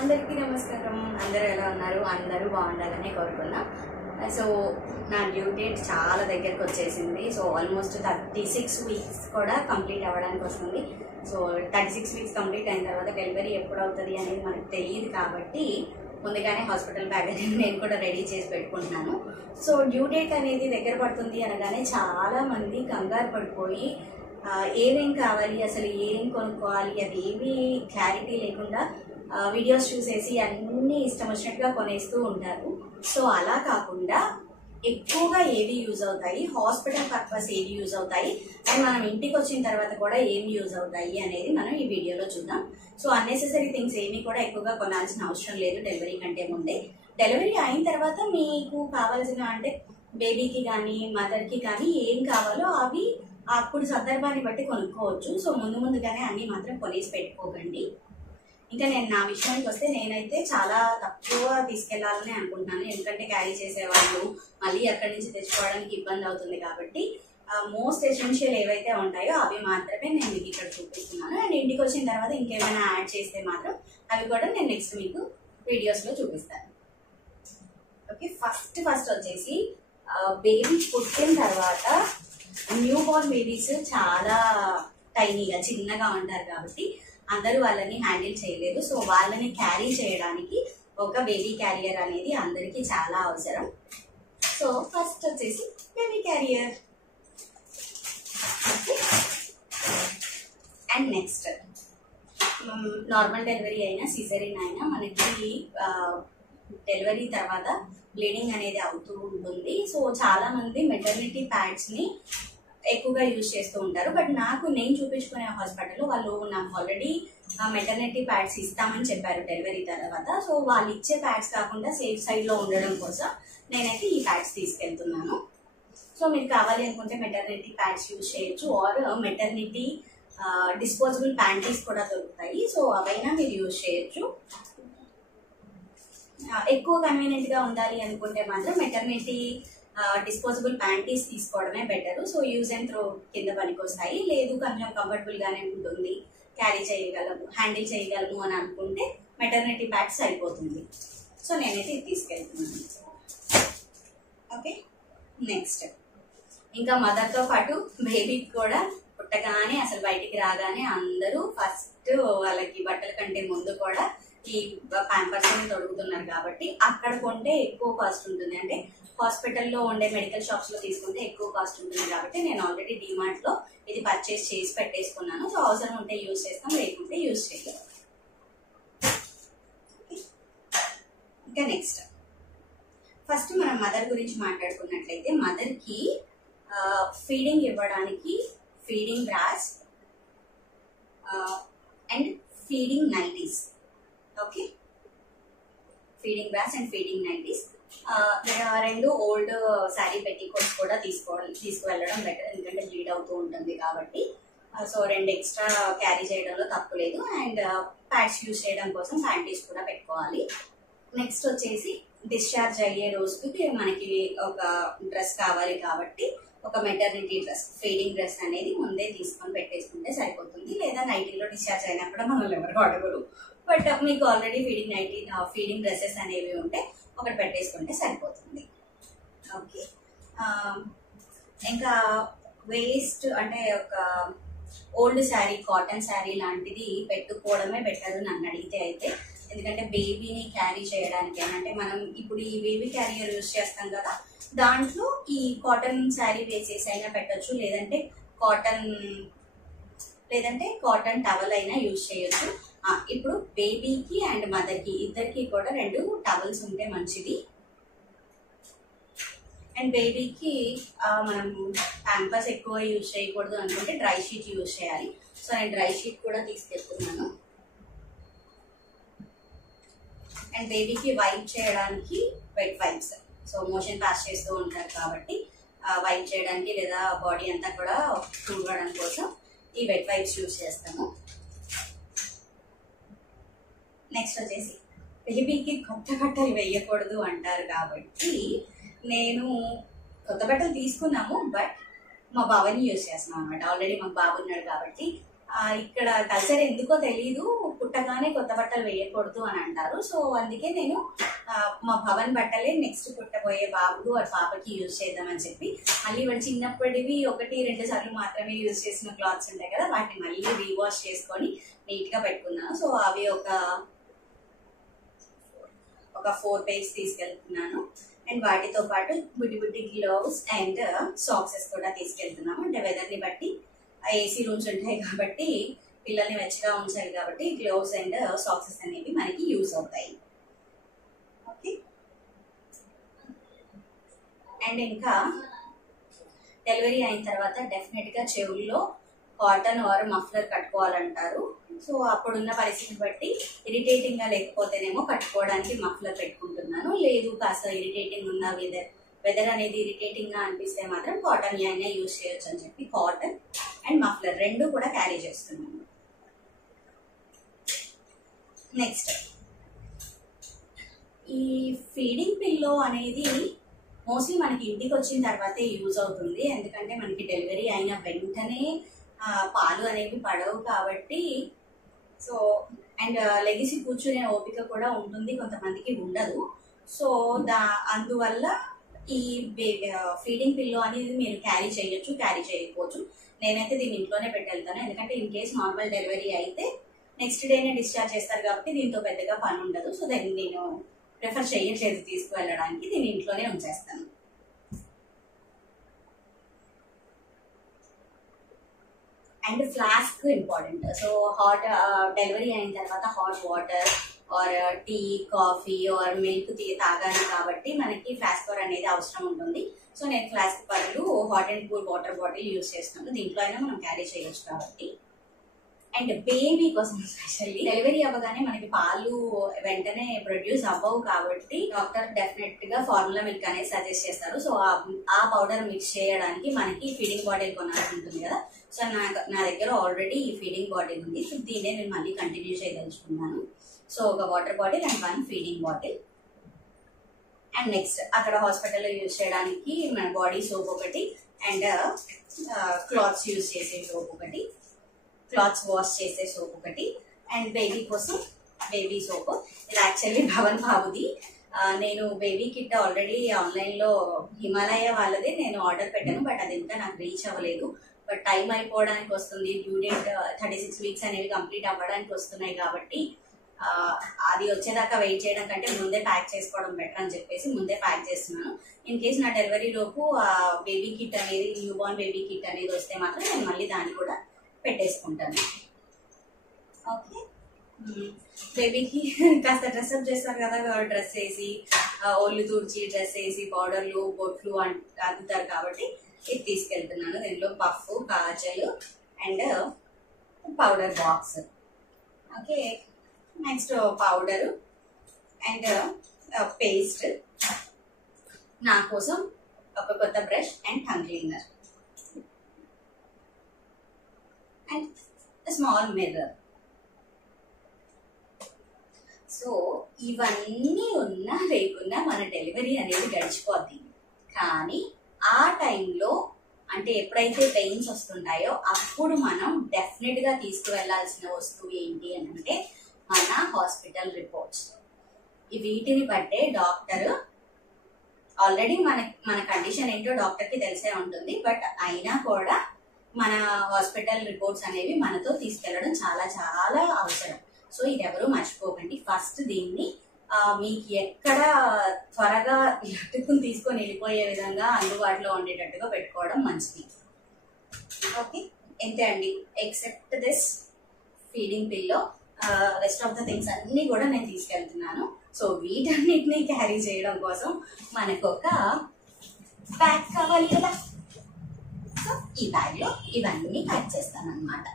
అందరికీ నమస్కారం. అందరూ ఎలా ఉన్నారు? అందరూ బాగుండాలని కోరుకున్నా. సో నా డ్యూ డేట్ చాలా దగ్గరకు వచ్చేసింది. సో ఆల్మోస్ట్ 36 వీక్స్ కూడా కంప్లీట్ అవ్వడానికి వస్తుంది. సో 36 వీక్స్ కంప్లీట్ అయిన తర్వాత డెలివరీ ఎప్పుడు అవుతుంది అనేది మనకు తెలియదు కాబట్టి ముందుగానే హాస్పిటల్ బ్యాగ్ అనేది నేను కూడా రెడీ చేసి పెట్టుకుంటున్నాను. సో డ్యూ డేట్ అనేది దగ్గర పడుతుంది అనగానే చాలామంది కంగారు పడిపోయి ఏమేం కావాలి, అసలు ఏం కొనుక్కోవాలి, అది ఏమీ క్లారిటీ లేకుండా వీడియోస్ చూసేసి అన్నీ ఇష్టం వచ్చినట్టుగా కొనేస్తూ ఉంటారు. సో అలా కాకుండా ఎక్కువగా ఏవి యూజ్ అవుతాయి, హాస్పిటల్ పర్పస్ ఏవి యూజ్ అవుతాయి, అండ్ మనం ఇంటికి వచ్చిన తర్వాత కూడా ఏమి యూజ్ అవుతాయి అనేది మనం ఈ వీడియోలో చూద్దాం. సో అన్నెసెసరీ థింగ్స్ ఏమీ కూడా ఎక్కువగా కొనాల్సిన అవసరం లేదు డెలివరీ కంటే ముందే. డెలివరీ అయిన తర్వాత మీకు కావాల్సిన అంటే బేబీకి కానీ మదర్కి కానీ ఏం కావాలో అవి అప్పుడు సందర్భాన్ని బట్టి కొనుక్కోవచ్చు. సో ముందుగానే అన్నీ మాత్రం కొనేసి పెట్టుకోకండి. ఇంకా నేను నా విషయానికి వస్తే నేనైతే చాలా తక్కువ తీసుకెళ్లాలని అనుకుంటున్నాను. ఎందుకంటే క్యారీ చేసేవాళ్ళు మళ్ళీ అక్కడి నుంచి తెచ్చుకోవడానికి ఇబ్బంది అవుతుంది కాబట్టి మోస్ట్ ఎసెన్షియల్ ఏవైతే ఉంటాయో అవి మాత్రమే నేను మీకు ఇక్కడ చూపిస్తున్నాను. అండ్ ఇంటికి వచ్చిన తర్వాత ఇంకేమైనా యాడ్ చేస్తే మాత్రం అవి కూడా నేను నెక్స్ట్ మీకు వీడియోస్లో చూపిస్తాను. ఓకే, ఫస్ట్ వచ్చేసి బేబీ పుట్టిన తర్వాత న్యూ బోర్న్ బేబీస్ చాలా టైనీగా చిన్నగా ఉంటారు కాబట్టి అందరూ వాళ్ళని హ్యాండిల్ చేయలేదు. సో వాళ్ళని క్యారీ చేయడానికి ఒక బేబీ క్యారియర్ అనేది అందరికీ చాలా అవసరం. సో ఫస్ట్ వచ్చేసి baby carrier. And next normal delivery అయినా సిజరీన్ అయినా మనకి డెలివరీ తర్వాత బ్లీడింగ్ అనేది అవుతూ ఉంటుంది. సో చాలా మంది మెటర్నిటీ ప్యాడ్స్ ని ఎక్కువగా యూజ్ చేస్తూ ఉంటారు. బట్ నేను చూపించుకునే హాస్పిటల్లో వాళ్ళు నాకు ఆల్రెడీ మెటర్నిటీ ప్యాడ్స్ ఇస్తామని చెప్పారు డెలివరీ తర్వాత. సో వాళ్ళు ఇచ్చే ప్యాడ్స్ కాకుండా సేఫ్ సైడ్ లో ఉండడం కోసం నేనైతే ఈ ప్యాడ్స్ తీసుకెళ్తున్నాను. సో మీకు కావాలి అనుకుంటే మెటర్నిటీ ప్యాడ్స్ యూజ్ చేయొచ్చు, ఆర్ మెటర్నిటీ డిస్పోజబుల్ ప్యాంటీస్ కూడా దొరుకుతాయి. సో అవైనా మీరు యూజ్ చేయొచ్చు. ఎక్కువ కన్వీనియంట్ గా ఉండాలి అనుకుంటే మాత్రం మెటర్నిటీ డిస్పోజబుల్ ప్యాంటీస్ తీసుకోవడమే better. So use and throw కింద పనికొస్తాయి. లేదు కొంచెం కంఫర్టబుల్ గానే ఉంటుంది, క్యారీ చేయగలము, హ్యాండిల్ చేయగలము అని అనుకుంటే మెటర్నిటీ ప్యాడ్స్ సరిపోతుంది. సో నేనైతే ఇది తీసుకెళ్తున్నాను. ఓకే, నెక్స్ట్ ఇంకా మదర్తో పాటు బేబీకి కూడా పుట్టగానే అసలు బయటికి రాగానే అందరూ ఫస్ట్ వాళ్ళకి బట్టల కంటే ముందు కూడా ఈ ప్యాంపర్స్ ని తొడుగుతున్నారు కాబట్టి అక్కడ కొంటే ఎక్కువ కాస్ట్ ఉంటుంది. అంటే హాస్పిటల్లో ఉండే మెడికల్ షాప్స్ లో తీసుకుంటే ఎక్కువ కాస్ట్ ఉంటుంది కాబట్టి నేను ఆల్రెడీ డిమార్ట్ లో ఇది పర్చేస్ చేసి పెట్టేసుకున్నాను. సో అవసరం ఉంటే యూజ్ చేస్తాం, లేకుంటే యూజ్ చేయలేం. ఇంకా నెక్స్ట్ ఫస్ట్ మనం మదర్ గురించి మాట్లాడుకున్నట్లయితే మదర్ కి ఫీడింగ్ ఇవ్వడానికి feeding brass and feeding nighties. Okay, feeding brass and feeding nighties. రెండు ఓల్డ్ శారీ పెట్టికోట్స్ కూడా తీసుకువెళ్ళడం బెటర్, ఎందుకంటే బ్లీడ్ అవుతూ ఉంటుంది కాబట్టి. సో రెండు ఎక్స్ట్రా క్యారీ చేయడంలో తప్పు లేదు. అండ్ ప్యాడ్స్ యూజ్ చేయడం కోసం ప్యాంటీస్ కూడా పెట్టుకోవాలి. నెక్స్ట్ వచ్చేసి డిశ్చార్జ్ అయ్యే రోజుకి మనకి ఒక డ్రెస్ కావాలి కాబట్టి ఒక మెటర్నిటీ డ్రెస్, ఫీడింగ్ డ్రెస్ అనేది ముందే తీసుకొని పెట్టేసుకుంటే సరిపోతుంది. లేదా నైటీలో డిశ్చార్జ్ అయినా కూడా మనల్ని ఎవరు అడగరు. బట్ మీకు ఆల్రెడీ ఫీడింగ్ డ్రెస్సెస్ అనేవి ఉంటే ఒకటి పెట్టేసుకుంటే సరిపోతుంది. ఓకే, ఇంకా వేస్ట్ అంటే ఒక ఓల్డ్ శారీ, కాటన్ శారీ లాంటిది పెట్టుకోవడమే బెటర్ నన్ను అడిగితే అయితే. ఎందుకంటే బేబీని క్యారీ చేయడానికి అంటే మనం ఇప్పుడు ఈ బేబీ క్యారియర్ యూజ్ చేస్తాం కదా, దాంట్లో ఈ కాటన్ శారీ వేసేసి అయినా పెట్టచ్చు, లేదంటే కాటన్ టవల్ అయినా యూజ్ చేయొచ్చు. ఇప్పుడు బేబీకి అండ్ మదర్కి ఇద్దరికి కూడా 2 టవల్స్ ఉంటే మంచిది. అండ్ బేబీకి మనం ప్యాంపర్స్ ఎక్కువ యూజ్ చేయకూడదు అనుకుంటే డ్రై షీట్ యూజ్ చేయాలి. సో నేను డ్రై షీట్ కూడా తీసుకెళ్తున్నాను. అండ్ బేబీకి వైప్ చేయడానికి wet wipes. So motion pass చేస్తూ ఉంటారు కాబట్టి వైప్ చేయడానికి లేదా బాడీ అంతా కూడా తుడవడం కోసం ఈ వెట్ వైప్స్ యూజ్ చేస్తాము. నెక్స్ట్ వచ్చేసి బేబీకి కొత్త బట్టలు వేయకూడదు అంటారు కాబట్టి నేను కొత్త బట్టలు తీసుకున్నాము, బట్ మా బాబాని యూజ్ చేస్తున్నాం అనమాట. ఆల్రెడీ మాకు బాబు ఉన్నాడు కాబట్టి ఇక్కడ కల్చర్ ఎందుకో తెలీదు, పుట్టగానే కొత్త బట్టలు వేయకూడదు అని అంటారు. సో అందుకే నేను మా భవన్ బట్టలే నెక్స్ట్ పుట్టబోయే బాబుకు వాడి పాపకి యూజ్ చేద్దామని చెప్పి మళ్ళీ వాడు చిన్నప్పటివి 1-2 సార్లు మాత్రమే యూజ్ చేసిన క్లాత్స్ ఉంటాయి కదా, వాటిని మళ్ళీ రీవాష్ చేసుకొని నీట్ గా పెట్టుకున్నాను. సో అవి ఒక 4 పేజ్ తీసుకెళ్తున్నాను. అండ్ వాటితో పాటు బుడ్డి గ్లౌస్ అండ్ సాక్సెస్ కూడా తీసుకెళ్తున్నాము. అంటే వెదర్ ని బట్టి ఏసీ రూమ్స్ ఉంటాయి కాబట్టి పిల్లల్ని వెచ్చగా ఉంచాలి కాబట్టి గ్లౌస్ అండ్ సాక్సెస్ అనేవి మనకి యూజ్ అవుతాయి. ఓకే. అండ్ ఇంకా డెలివరీ అయిన తర్వాత డెఫినెట్ గా చెవుల్లో కాటన్ ఆర్ మఫ్లర్ కట్టుకోవాలంటారు. సో అప్పుడున్న పరిస్థితిని బట్టి ఇరిటేటింగ్ గా లేకపోతేనేమో కట్టుకోవడానికి మఫ్లర్ పెట్టుకుంటున్నాను. లేదు కాస్త ఇరిటేటింగ్ ఉన్న వెదర్ అనేది ఇరిటేటింగ్ గా అనిపిస్తే మాత్రం కాటన్ అయినా యూజ్ చేయొచ్చు అని చెప్పి కాటన్ అండ్ మఫ్లర్ 2 కూడా క్యారీ చేస్తున్నాను. నెక్స్ట్ ఈ ఫీడింగ్ పిల్లో అనేది మోస్ట్లీ మనకి ఇంటికి వచ్చిన తర్వాతే యూజ్ అవుతుంది. ఎందుకంటే మనకి డెలివరీ అయిన వెంటనే పాలు అనేవి పడవు కాబట్టి. సో అండ్ లెగిసి కూర్చునే ఓపిక కూడా ఉంటుంది, కొంతమందికి ఉండదు. సో అందువల్ల ఈ ఫీడింగ్ పిల్లో అనేది మీరు క్యారీ చేయొచ్చు, క్యారీ చేయకపోవచ్చు. నేనైతే దీన్ని ఇంట్లోనే పెట్టెళ్తాను, ఎందుకంటే ఇన్ కేస్ నార్మల్ డెలివరీ అయితే నెక్స్ట్ డేనే డిశ్చార్జ్ చేస్తారు కాబట్టి దీంతో పెద్దగా పని ఉండదు. సో దాన్ని నేను ప్రిఫర్ చేయట్లేదు తీసుకువెళ్ళడానికి, దీన్ని ఇంట్లోనే ఉంచేస్తాను. And flask important. So hot delivery అయిన తర్వాత hot water or tea, coffee or milk తాగాలి కాబట్టి మనకి ఫ్లాస్క్ అనేది అవసరం ఉంటుంది. సో నేను ఫ్లాస్క్ బదులు hot and cool water bottle use చేస్తున్నాను. దీంట్లో అయినా మనం క్యారీ చేయొచ్చు కాబట్టి. అండ్ బేబీ కోసం స్పెషల్లీ డెలివరీ అవ్వగానే మనకి పాలు వెంటనే ప్రొడ్యూస్ అవ్వవు కాబట్టి డాక్టర్ డెఫినెట్ గా ఫార్ములా మిల్క్ అనేది సజెస్ట్ చేస్తారు. సో ఆ పౌడర్ మిక్స్ చేయడానికి మనకి ఫీడింగ్ బాటిల్ కొనాల్సి ఉంటుంది కదా. సో నా దగ్గర ఆల్రెడీ ఈ ఫీడింగ్ బాటిల్ ఉంది. సో దీన్నే నేను మళ్ళీ కంటిన్యూ చేయదలుచుకున్నాను. సో ఒక water bottle and 1 feeding bottle. And next అక్కడ హాస్పిటల్లో యూజ్ చేయడానికి మన బాడీ సోప్ ఒకటి అండ్ క్లాత్స్ యూజ్ చేసే సోప్ ఒకటి, క్లాత్స్ వాష్ చేసే సోప్ ఒకటి అండ్ బేబీ కోసం బేబీ సోప్. ఇది యాక్చువల్లీ భవన్ బాబుది. నేను బేబీ కిట్ ఆల్రెడీ ఆన్లైన్ లో హిమాలయ వాళ్ళది నేను ఆర్డర్ పెట్టాను, బట్ అది ఇంకా నాకు రీచ్ అవ్వలేదు. బట్ టైం అయిపోవడానికి వస్తుంది, డ్యూ డేట్ 36 వీక్స్ అనేవి కంప్లీట్ అవ్వడానికి వస్తున్నాయి కాబట్టి అది వచ్చేదాకా వెయిట్ చేయడం కంటే ముందే ప్యాక్ చేసుకోవడం బెటర్ అని చెప్పేసి ముందే ప్యాక్ చేస్తున్నాను. ఇన్ కేస్ నా డెలివరీ లోపు బేబీ కిట్ అనేది, న్యూ బోర్న్ బేబీ కిట్ అనేది వస్తే మాత్రం నేను మళ్ళీ దాన్ని కూడా పెట్టేసుకుంటాను. ఓకే. బేబీకి కాస్త డ్రెస్అప్ చేస్తారు కదా, డ్రెస్ వేసి ఒళ్ళు తూర్చి డ్రెస్ వేసి పౌడర్లు బొట్లు అద్దుతారు కాబట్టి ఇది తీసుకెళ్తున్నాను. దీనిలో puff, kajal and powder box. Okay. Next powder and paste, నా కోసం ఒక కొత్త brush and tongue cleaner and small mirror. So ఇవన్నీ ఉన్నా లేకున్నా మన డెలివరీ అనేది గడిచిపోద్ది. కానీ ఆ టైంలో అంటే ఎప్పుడైతే పెయిన్స్ వస్తుంటాయో అప్పుడు మనం డెఫినెట్ గా తీసుకువెళ్లాల్సిన వస్తువు ఏంటి అని అంటే మన హాస్పిటల్ రిపోర్ట్స్. వీటిని బట్టే డాక్టర్ ఆల్రెడీ మన కండిషన్ ఏంటో డాక్టర్ కి తెలిసే ఉంటుంది, బట్ అయినా కూడా మన హాస్పిటల్ రిపోర్ట్స్ అనేవి మనతో తీసుకెళ్లడం చాలా చాలా అవసరం. సో ఇది ఎవరు మర్చిపోకండి. ఫస్ట్ దీన్ని మీకు ఎక్కడ త్వరగా ఎట్టుకుని తీసుకొని వెళ్ళిపోయే విధంగా అందుబాటులో ఉండేటట్టుగా పెట్టుకోవడం మంచిది. ఓకే, అంతే అండి. Except this feeding pillow, rest of the things అన్ని కూడా నేను తీసుకెళ్తున్నాను. సో వీటన్నిటిని క్యారీ చేయడం కోసం మనకు ఒక బ్యాగ్ కావాలి కదా. సో ఈ బ్యాగ్ లో ఇవన్నీ ప్యాక్ చేస్తాను అన్నమాట.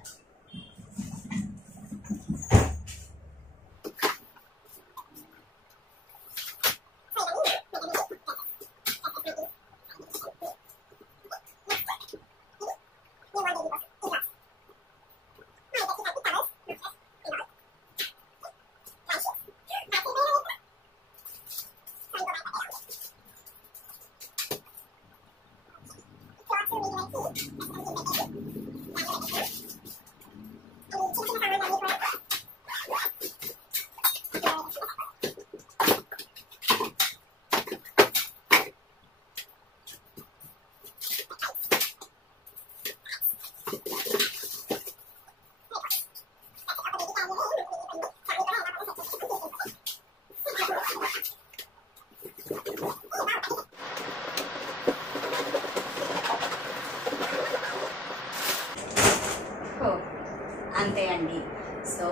సో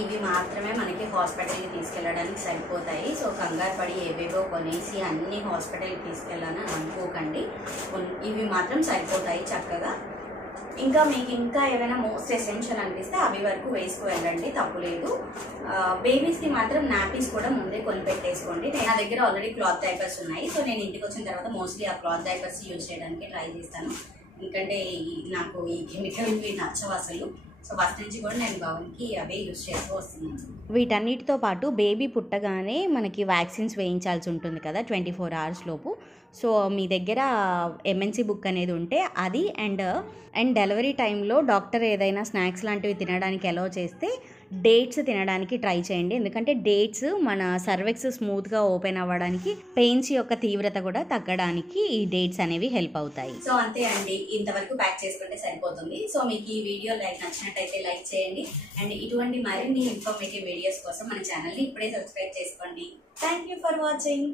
ఇవి మాత్రమే మనకి హాస్పిటల్కి తీసుకెళ్ళడానికి సరిపోతాయి. సో కంగారు పడి ఏవేవో కొనేసి అన్ని హాస్పిటల్కి తీసుకెళ్ళాలని అనుకోకండి. ఇవి మాత్రం సరిపోతాయి చక్కగా. ఇంకా మీకు ఇంకా ఏమైనా మోస్ట్ ఎసెన్షియల్ అనిపిస్తే అవి వరకు వేసుకు వెళ్ళండి, తప్పులేదు. బేబీస్కి మాత్రం నాపీస్ కూడా ముందే కొనిపెట్టేసుకోండి. నా దగ్గర ఆల్రెడీ క్లాత్ డైపర్స్ ఉన్నాయి. సో నేను ఇంటికి వచ్చిన తర్వాత మోస్ట్లీ ఆ క్లాత్ డైపర్స్ యూజ్ చేయడానికి ట్రై చేస్తాను. ఎందుకంటే నాకు ఈ కెమికల్ నచ్చవు అసలు. సో ఫస్ట్ నుంచి కూడా నేను భవన్కి అవే యూజ్ చేస్తూ వస్తున్నాను. వీటన్నిటితో పాటు బేబీ పుట్టగానే మనకి వ్యాక్సిన్స్ వేయించాల్సి ఉంటుంది కదా 24 hours లోపు. సో మీ దగ్గర ఎంఎన్సీ బుక్ అనేది ఉంటే అది అండ్ డెలివరీ టైంలో డాక్టర్ ఏదైనా స్నాక్స్ లాంటివి తినడానికి అలౌ చేస్తే డేట్స్ తినడానికి ట్రై చేయండి. ఎందుకంటే డేట్స్ మన సర్వెక్స్ స్మూత్గా ఓపెన్ అవ్వడానికి, పెయిన్స్ యొక్క తీవ్రత కూడా తగ్గడానికి ఈ డేట్స్ అనేవి హెల్ప్ అవుతాయి. సో అంతే అండి, ఇంతవరకు ప్యాక్ చేసుకుంటే సరిపోతుంది. సో మీకు ఈ వీడియో నచ్చినట్టయితే లైక్ చేయండి. అండ్ ఇటువంటి మరిన్ని ఇన్ఫర్మేటివ్ వీడియోస్ కోసం మన ఛానల్ని ఇప్పుడే సబ్స్క్రైబ్ చేసుకోండి. Thank you for watching.